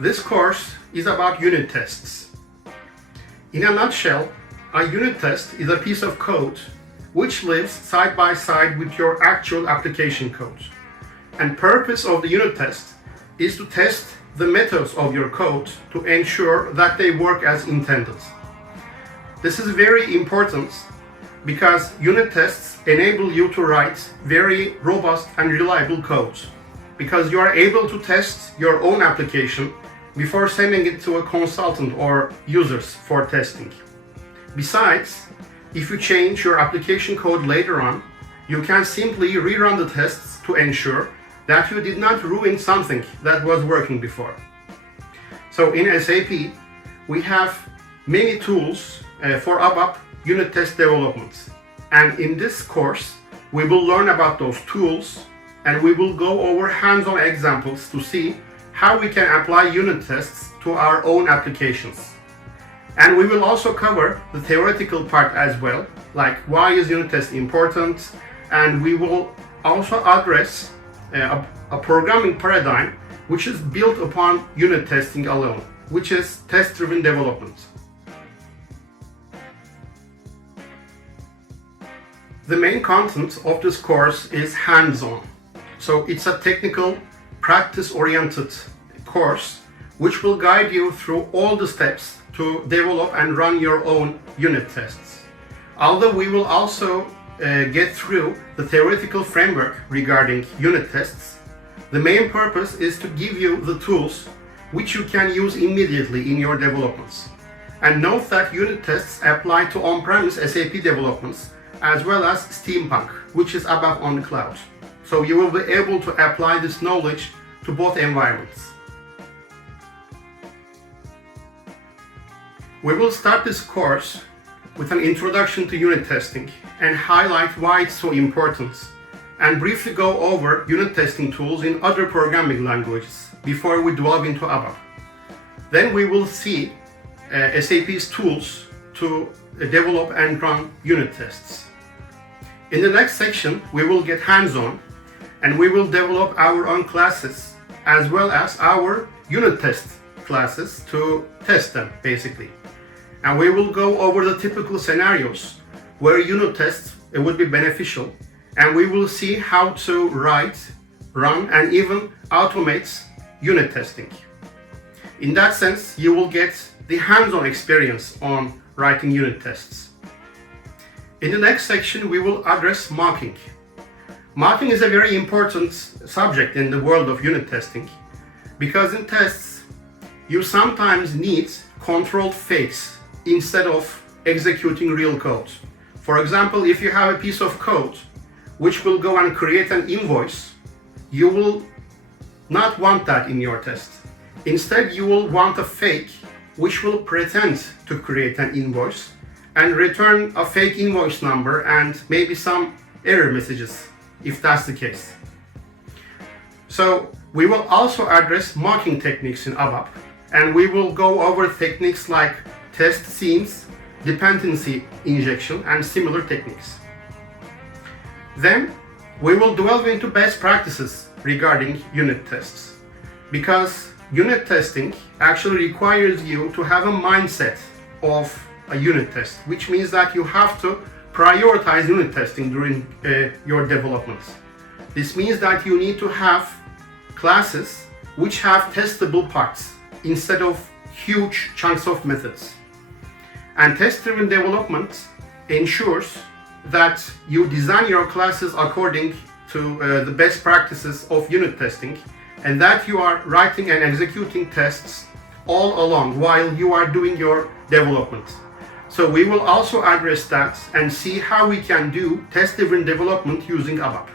This course is about unit tests. In a nutshell, a unit test is a piece of code which lives side by side with your actual application code. And purpose of the unit test is to test the methods of your code to ensure that they work as intended. This is very important because unit tests enable you to write very robust and reliable code, because you are able to test your own application before sending it to a consultant or users for testing. Besides, if you change your application code later on, you can simply rerun the tests to ensure that you did not ruin something that was working before. So in SAP, we have many tools for ABAP unit test development. And in this course, we will learn about those tools and we will go over hands-on examples to see how we can apply unit tests to our own applications. And we will also cover the theoretical part as well, like why is unit test important, and we will also address a programming paradigm which is built upon unit testing alone, which is test-driven development. The main content of this course is hands-on. So it's a technical, practice-oriented course which will guide you through all the steps to develop and run your own unit tests. Although we will also get through the theoretical framework regarding unit tests, the main purpose is to give you the tools which you can use immediately in your developments. And note that unit tests apply to on-premise SAP developments as well as Steampunk, which is ABAP on the cloud. So you will be able to apply this knowledge to both environments. We will start this course with an introduction to unit testing and highlight why it's so important, and briefly go over unit testing tools in other programming languages before we delve into ABAP. Then we will see SAP's tools to develop and run unit tests. In the next section, we will get hands-on and we will develop our own classes as well as our unit test classes to test them, basically. And we will go over the typical scenarios where unit tests would be beneficial, and we will see how to write, run, and even automate unit testing. In that sense, you will get the hands-on experience on writing unit tests. In the next section, we will address mocking. Mocking is a very important subject in the world of unit testing, because in tests, you sometimes need controlled fakes instead of executing real code. For example, if you have a piece of code which will go and create an invoice, you will not want that in your test. Instead, you will want a fake which will pretend to create an invoice and return a fake invoice number and maybe some error messages, if that's the case. So we will also address mocking techniques in ABAP, and we will go over techniques like test scenes, dependency injection, and similar techniques. Then we will delve into best practices regarding unit tests, because unit testing actually requires you to have a mindset of a unit test, which means that you have to prioritize unit testing during your development. This means that you need to have classes which have testable parts instead of huge chunks of methods. And test-driven development ensures that you design your classes according to the best practices of unit testing, and that you are writing and executing tests all along while you are doing your development. So we will also address that and see how we can do test-driven development using ABAP.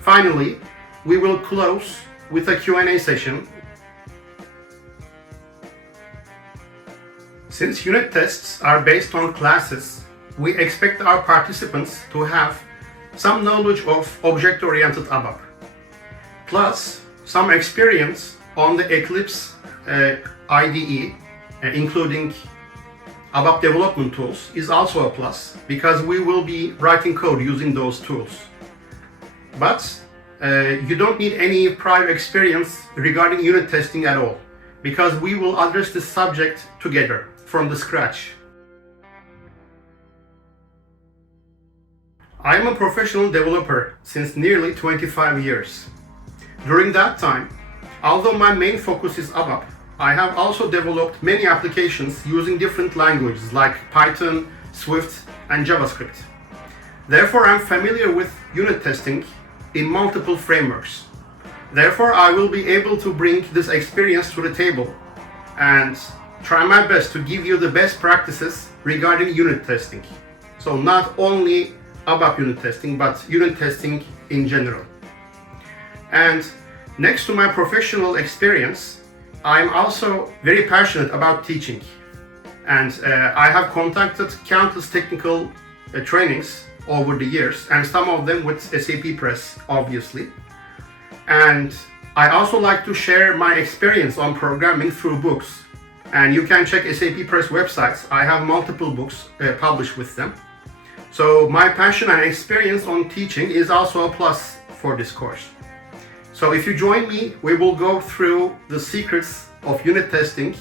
Finally, we will close with a Q&A session. Since unit tests are based on classes, we expect our participants to have some knowledge of object-oriented ABAP, plus some experience on the Eclipse IDE, including ABAP development tools, is also a plus, because we will be writing code using those tools. But You don't need any prior experience regarding unit testing at all, because we will address this subject together from the scratch. I am a professional developer since nearly 25 years. During that time, although my main focus is ABAP, I have also developed many applications using different languages like Python, Swift, and JavaScript. Therefore, I'm familiar with unit testing in multiple frameworks. Therefore, I will be able to bring this experience to the table and try my best to give you the best practices regarding unit testing. So not only ABAP unit testing, but unit testing in general. And next to my professional experience, I'm also very passionate about teaching. And I have conducted countless technical trainings over the years, and some of them with SAP Press, obviously. And I also like to share my experience on programming through books. And you can check SAP Press websites. I have multiple books published with them. So my passion and experience on teaching is also a plus for this course. So if you join me, we will go through the secrets of unit testing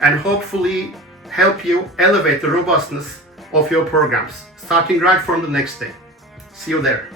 and hopefully help you elevate the robustness of your programs, starting right from the next day. See you there.